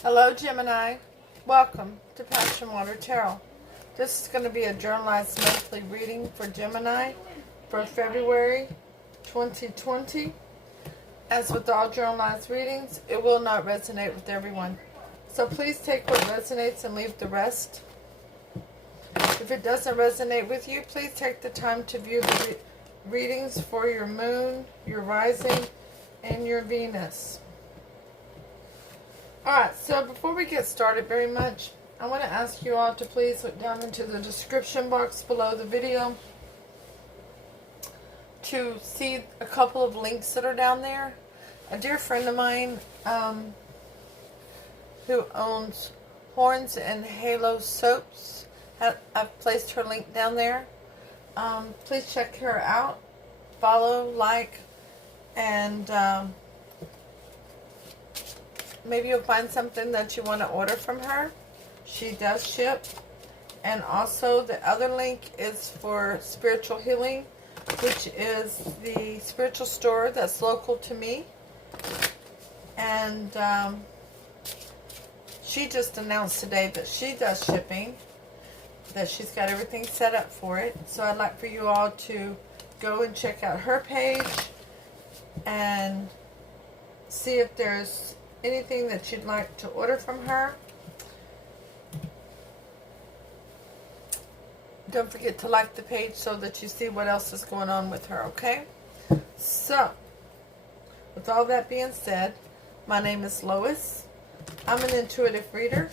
Hello, Gemini. Welcome to PassionWater Tarot. This is going to be a journalized monthly reading for Gemini for February 2020. As with all journalized readings, it will not resonate with everyone. So please take what resonates and leave the rest. If it doesn't resonate with you, please take the time to view the readings for your moon, your rising, and your Venus. Alright, so before we get started very much, I want to ask you all to please look down into the description box below the video to see a couple of links that are down there. A dear friend of mine who owns Horns and Halo Soaps, I've placed her link down there. Please check her out, follow, like, and maybe you'll find something that you want to order from her. She does ship. And also the other link is for Spiritual Healing, which is the spiritual store that's local to me. And she just announced today that she does shipping, that she's got everything set up for it. So I'd like for you all to go and check out her page and see if there's anything that you'd like to order from her. Don't forget to like the page so that you see what else is going on with her, okay? So, with all that being said, my name is Lois. I'm an intuitive reader,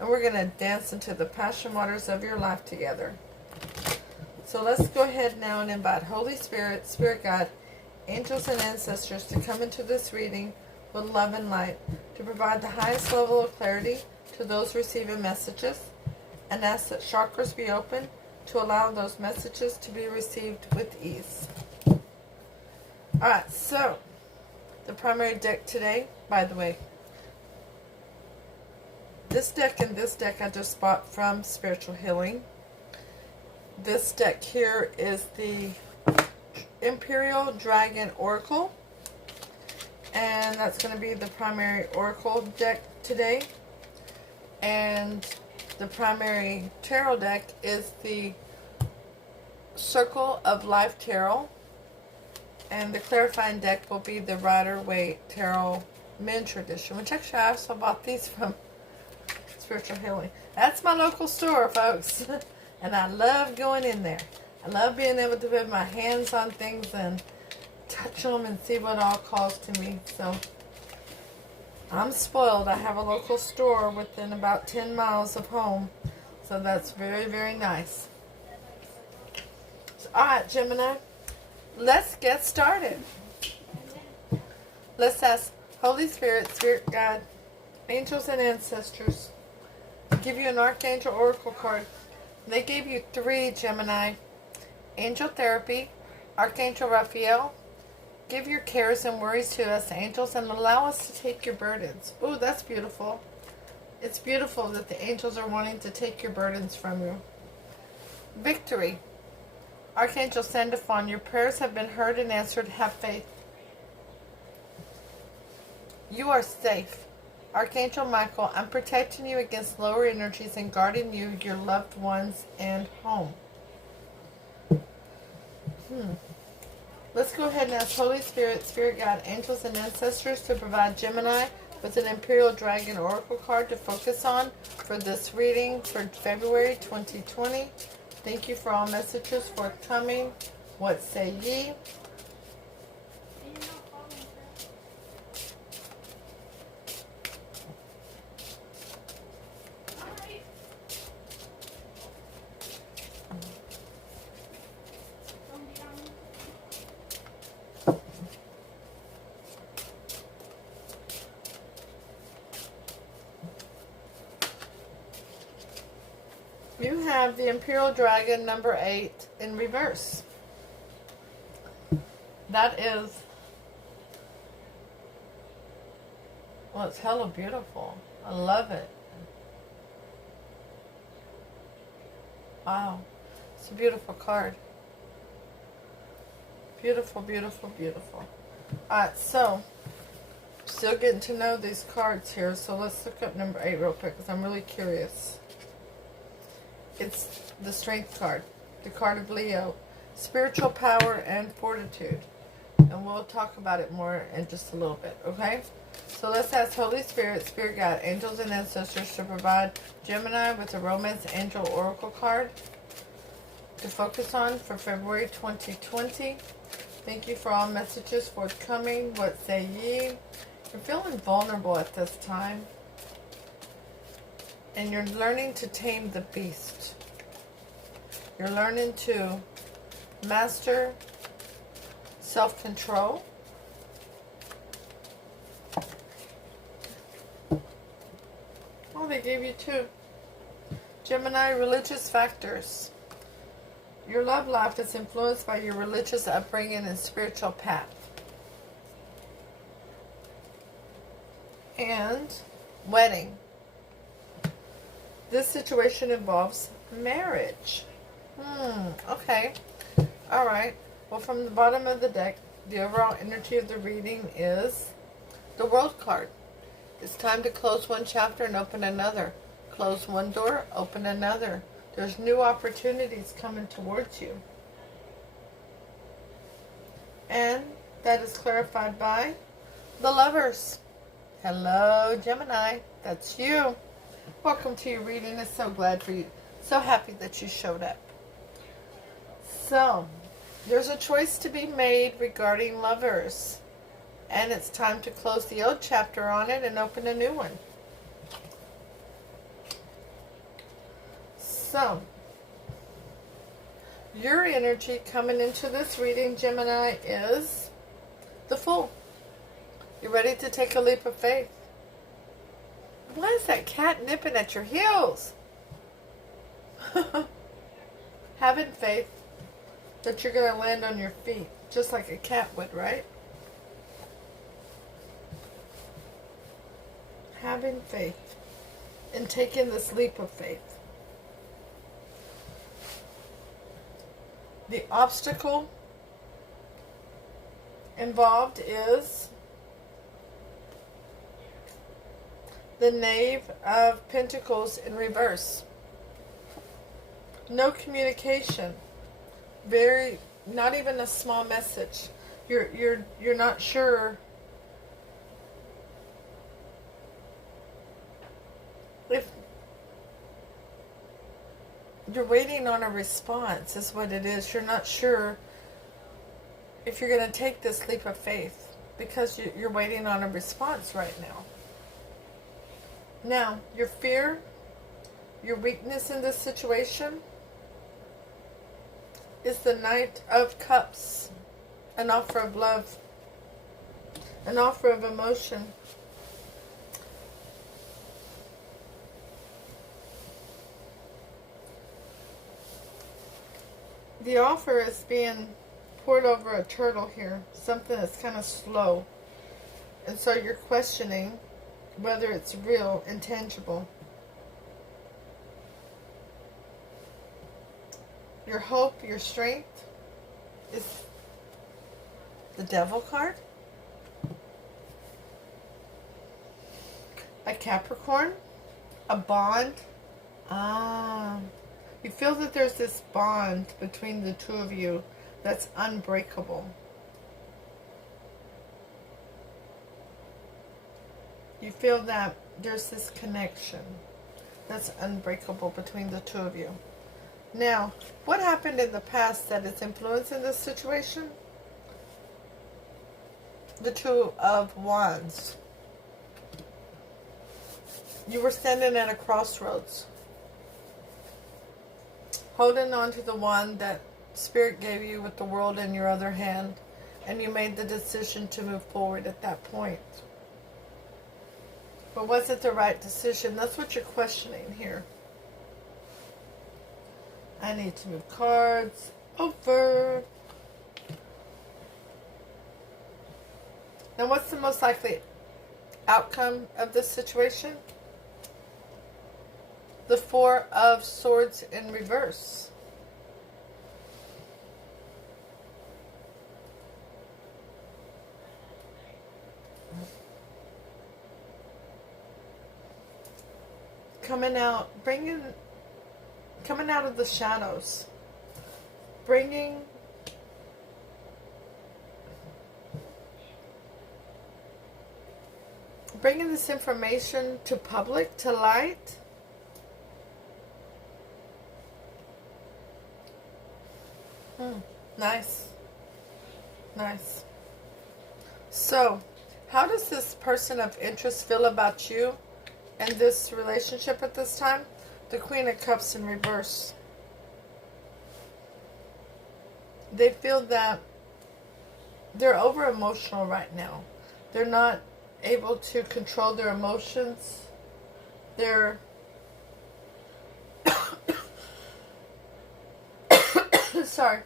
and we're going to dance into the passion waters of your life together. So let's go ahead now and invite Holy Spirit, Spirit God, angels and ancestors to come into this reading with love and light, to provide the highest level of clarity to those receiving messages, and ask that chakras be open to allow those messages to be received with ease. Alright, so the primary deck today, by the way, this deck and this deck I just bought from Spiritual Healing. This deck here is the Imperial Dragon Oracle, and that's going to be the primary oracle deck today. And the primary tarot deck is the Circle of Life Tarot, and the clarifying deck will be the Rider-Waite Tarot Miniature Edition, which actually I also bought these from Spiritual Healing. That's my local store, folks. And I love going in there. I love being able to put my hands on things and touch them and see what all calls to me. So I'm spoiled. I have a local store within about 10 miles of home. So that's very, very nice. So, alright, Gemini. Let's get started. Let's ask Holy Spirit, Spirit God, angels and ancestors, give you an Archangel Oracle card. They gave you 3, Gemini. Angel Therapy, Archangel Raphael, give your cares and worries to us, angels, and allow us to take your burdens. Ooh, that's beautiful. It's beautiful that the angels are wanting to take your burdens from you. Victory, Archangel Sandalphon, your prayers have been heard and answered. Have faith. You are safe. Archangel Michael, I'm protecting you against lower energies and guarding you, your loved ones, and home. Let's go ahead and ask Holy Spirit, Spirit God, angels, and ancestors to provide Gemini with an Imperial Dragon Oracle card to focus on for this reading for February 2020. Thank you for all messages forthcoming. What say ye? You have the Imperial Dragon number 8 in reverse. That is, well, it's hella beautiful. I love it. Wow. It's a beautiful card. Beautiful, beautiful, beautiful. Alright, so Still getting to know these cards here, so let's look up number 8 real quick because I'm really curious. It's the Strength card, the card of Leo, spiritual power and fortitude. And we'll talk about it more in just a little bit, okay? So let's ask Holy Spirit, Spirit Guide, Angels and Ancestors to provide Gemini with a Romance Angel Oracle card to focus on for February 2020. Thank you for all messages forthcoming. What say ye? You're feeling vulnerable at this time. And you're learning to tame the beast. You're learning to master self-control. Oh, they gave you 2. Gemini, religious factors. Your love life is influenced by your religious upbringing and spiritual path. And wedding. This situation involves marriage. Okay. Alright. Well, from the bottom of the deck, the overall energy of the reading is the World card. It's time to close one chapter and open another. Close one door, open another. There's new opportunities coming towards you. And that is clarified by the Lovers. Hello, Gemini. That's you. Welcome to your reading. I'm so glad for you. So happy that you showed up. So, there's a choice to be made regarding lovers. And it's time to close the old chapter on it and open a new one. So, your energy coming into this reading, Gemini, is the Fool. You ready to take a leap of faith? Why is that cat nipping at your heels? Having faith that you're going to land on your feet, just like a cat would, right? Having faith and taking this leap of faith. The obstacle involved is the Knave of Pentacles in reverse. No communication. Not even a small message. You're not sure if you're waiting on a response is what it is. You're not sure if you're going to take this leap of faith because you're waiting on a response right now. Now, your fear, your weakness in this situation is the Knight of Cups, an offer of love, an offer of emotion. The offer is being poured over a turtle here, something that's kind of slow. And so you're questioning whether it's real and tangible. Your hope, your strength is the Devil card. A Capricorn, a bond. You feel that there's this bond between the two of you that's unbreakable. You feel that there's this connection that's unbreakable between the two of you. Now, what happened in the past that is influencing this situation? The Two of Wands. You were standing at a crossroads, holding on to the wand that Spirit gave you with the world in your other hand, and you made the decision to move forward at that point. But was it the right decision? That's what you're questioning here. I need to move cards over. Now, what's the most likely outcome of this situation? The Four of Swords in reverse. coming out of the shadows, bringing this information to public, to light. Nice. Nice. So, how does this person of interest feel about you and this relationship at this time? The Queen of Cups in reverse. They feel that they're over emotional right now. They're not able to control their emotions. They're sorry.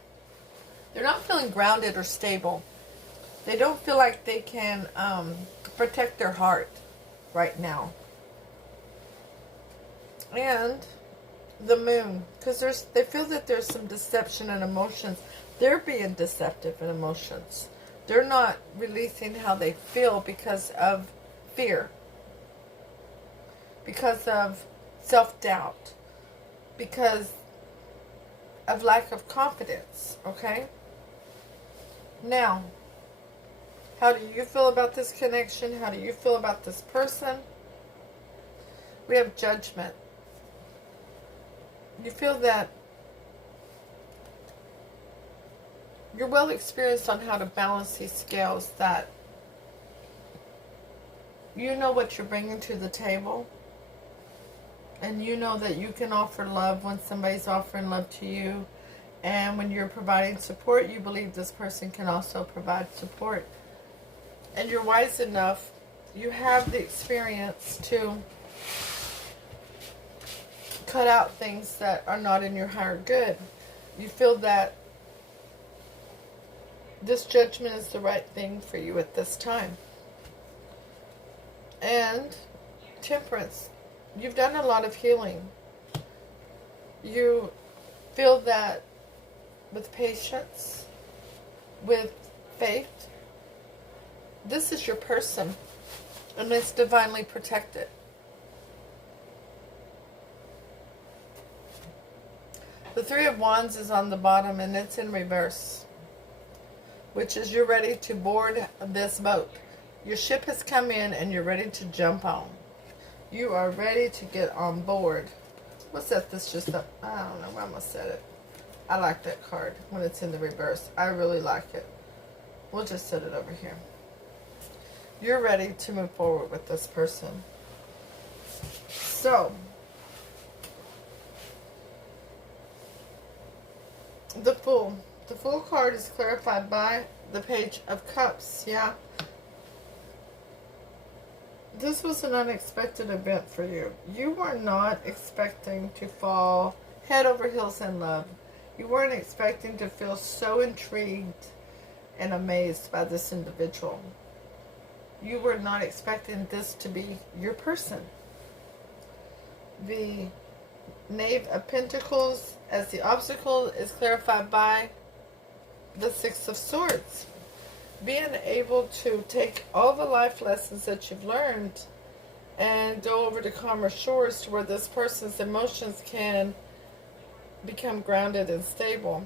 They're not feeling grounded or stable. They don't feel like they can protect their heart right now. And the Moon, because they feel that there's some deception in emotions. They're being deceptive in emotions. They're not releasing how they feel because of fear, because of self-doubt, because of lack of confidence, okay? Now, how do you feel about this connection? How do you feel about this person? We have Judgment. You feel that you're well experienced on how to balance these scales, that you know what you're bringing to the table, and you know that you can offer love when somebody's offering love to you, and when you're providing support, you believe this person can also provide support. And you're wise enough, you have the experience to cut out things that are not in your higher good. You feel that this judgment is the right thing for you at this time. And Temperance, you've done a lot of healing. You feel that with patience, with faith, this is your person, and it's divinely protected. The Three of Wands is on the bottom, and it's in reverse, which is you're ready to board this boat. Your ship has come in, and you're ready to jump on. You are ready to get on board. We'll set this just up. I don't know where I'm going to set it. I like that card when it's in the reverse. I really like it. We'll just set it over here. You're ready to move forward with this person. So, the Fool. The Fool card is clarified by the Page of Cups. Yeah. This was an unexpected event for you. You were not expecting to fall head over heels in love. You weren't expecting to feel so intrigued and amazed by this individual. You were not expecting this to be your person. The Knave of Pentacles as the obstacle is clarified by the Six of Swords. Being able to take all the life lessons that you've learned and go over to calmer shores to where this person's emotions can become grounded and stable.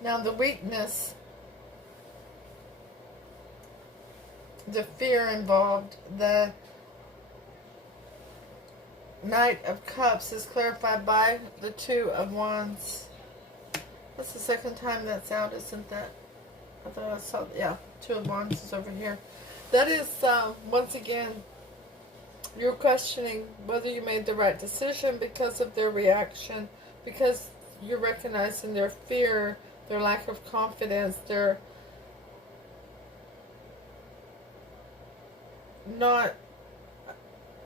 Now the weakness, the fear involved, the Knight of Cups is clarified by the Two of Wands. That's the second time that's out, isn't that? I thought I saw, yeah, Two of Wands is over here. That is, once again, you're questioning whether you made the right decision because of their reaction, because you're recognizing their fear, their lack of confidence, their not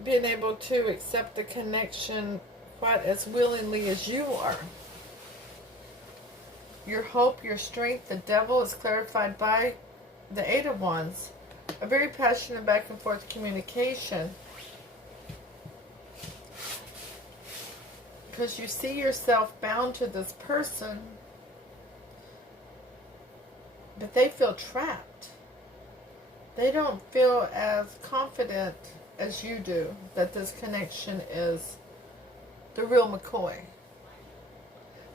being able to accept the connection quite as willingly as you are. Your hope, your strength, the Devil is clarified by the Eight of Wands. A very passionate back and forth communication. Because you see yourself bound to this person but they feel trapped. They don't feel as confident as you do that this connection is the real McCoy.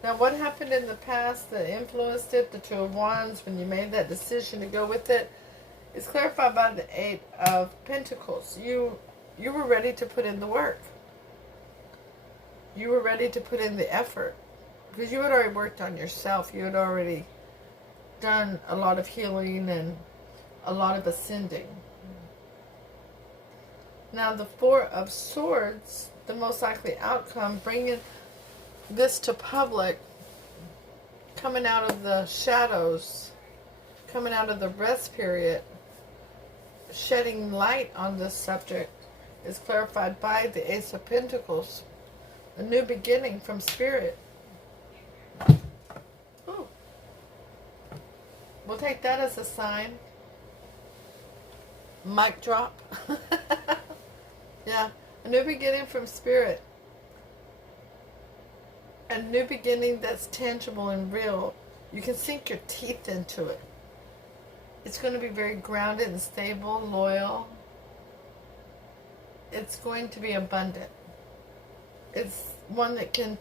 Now, what happened in the past that influenced it, the Two of Wands, when you made that decision to go with it, is clarified by the Eight of Pentacles. You were ready to put in the work. You were ready to put in the effort. Because you had already worked on yourself. You had already done a lot of healing and a lot of ascending. Now, the Four of Swords, the most likely outcome, bringing this to public, coming out of the shadows, coming out of the rest period, shedding light on this subject, is clarified by the Ace of Pentacles. A new beginning from Spirit. Ooh. We'll take that as a sign. Mic drop. Yeah, a new beginning from Spirit. A new beginning that's tangible and real. You can sink your teeth into it. It's going to be very grounded and stable, loyal. It's going to be abundant. It's one that can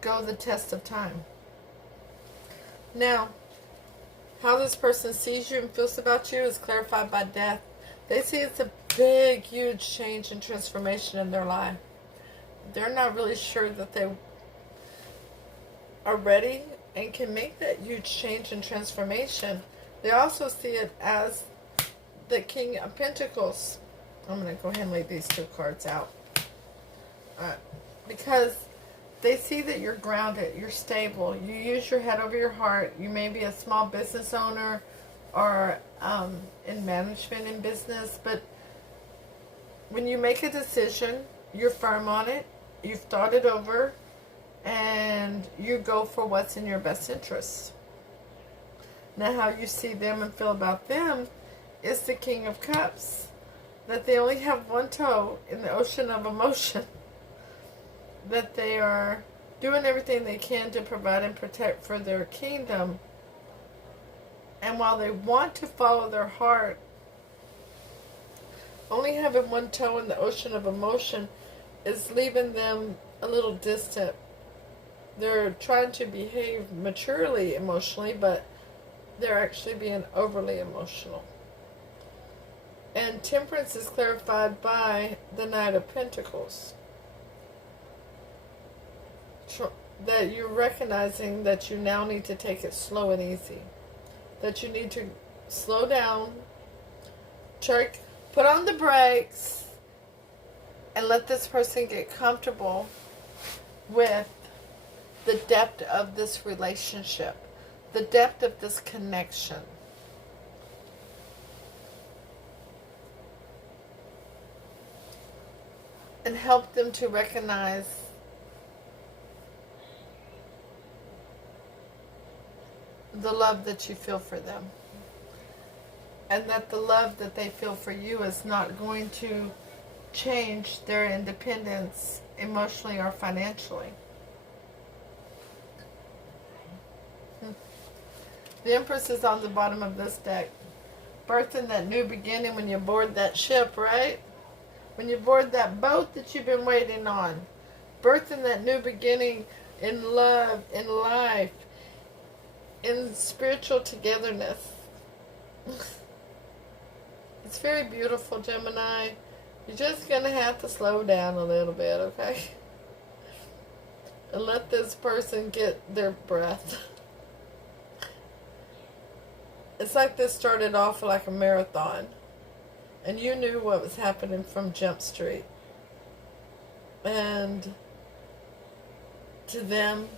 go the test of time. Now, how this person sees you and feels about you is clarified by death. They see it's a big, huge change and transformation in their life. They're not really sure that they are ready and can make that huge change and transformation. They also see it as the King of Pentacles. I'm going to go ahead and lay these two cards out. Because they see that you're grounded, you're stable, you use your head over your heart. You may be a small business owner or in management in business, but when you make a decision, you're firm on it, you've thought it over, and you go for what's in your best interest. Now, how you see them and feel about them is the King of Cups. That they only have one toe in the ocean of emotion. That they are doing everything they can to provide and protect for their kingdom. And while they want to follow their heart, only having one toe in the ocean of emotion is leaving them a little distant. They're trying to behave maturely emotionally, but they're actually being overly emotional. And temperance is clarified by the Knight of Pentacles. That you're recognizing that you now need to take it slow and easy. That you need to slow down, put on the brakes, and let this person get comfortable with the depth of this relationship, the depth of this connection. And help them to recognize the love that you feel for them. And that the love that they feel for you is not going to change their independence emotionally or financially. The Empress is on the bottom of this deck. Birthing that new beginning when you board that ship, right? When you board that boat that you've been waiting on. Birthing that new beginning in love, in life, in spiritual togetherness. It's very beautiful, Gemini. You're just going to have to slow down a little bit, okay? And let this person get their breath. It's like this started off like a marathon. And you knew what was happening from Jump Street. And to them,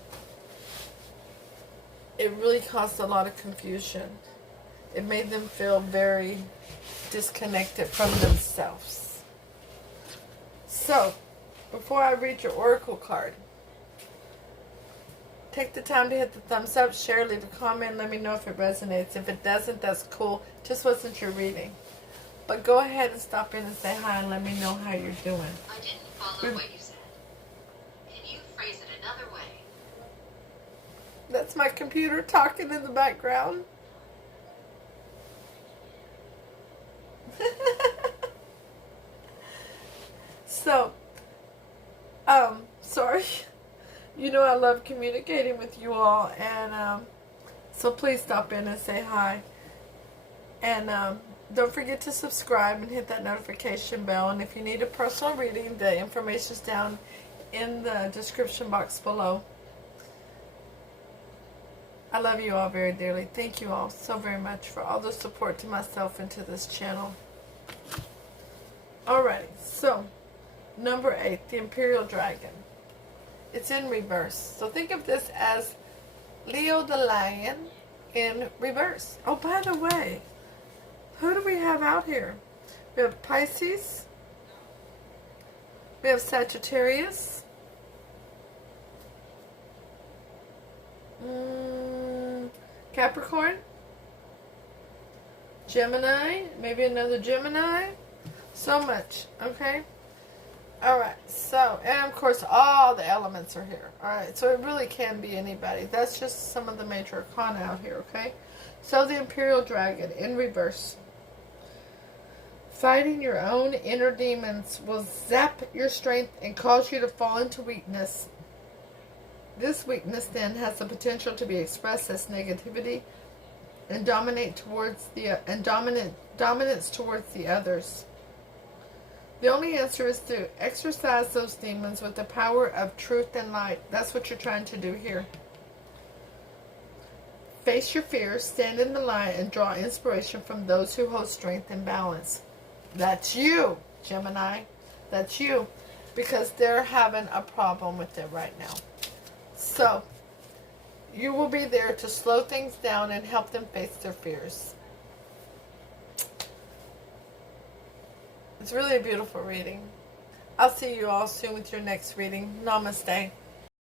it really caused a lot of confusion. It made them feel very disconnected from themselves. So, before I read your oracle card, take the time to hit the thumbs up, share, leave a comment, let me know if it resonates. If it doesn't, that's cool. Just wasn't your reading. But go ahead and stop in and say hi and let me know how you're doing. I didn't follow what you said. Can you phrase it another way? That's my computer talking in the background. I love communicating with you all, and so please stop in and say hi. And don't forget to subscribe and hit that notification bell. And if you need a personal reading, the information's down in the description box below. I love you all very dearly. Thank you all so very much for all the support to myself and to this channel. Alrighty, so number 8, the Imperial Dragon. It's in reverse. So think of this as Leo the Lion in reverse. Oh, by the way, who do we have out here? We have Pisces. We have Sagittarius. Capricorn. Gemini. Maybe another Gemini. So much. Okay. Alright. So, and of course, all the elements are here. Alright. So it really can be anybody. That's just some of the major arcana out here. Okay. So the Imperial Dragon in reverse. Fighting your own inner demons will zap your strength and cause you to fall into weakness. This weakness then has the potential to be expressed as negativity and dominance towards the others. The only answer is to exercise those demons with the power of truth and light. That's what you're trying to do here. Face your fears, stand in the light, and draw inspiration from those who hold strength and balance. That's you, Gemini. That's you. Because they're having a problem with it right now. So, you will be there to slow things down and help them face their fears. It's really a beautiful reading. I'll see you all soon with your next reading. Namaste.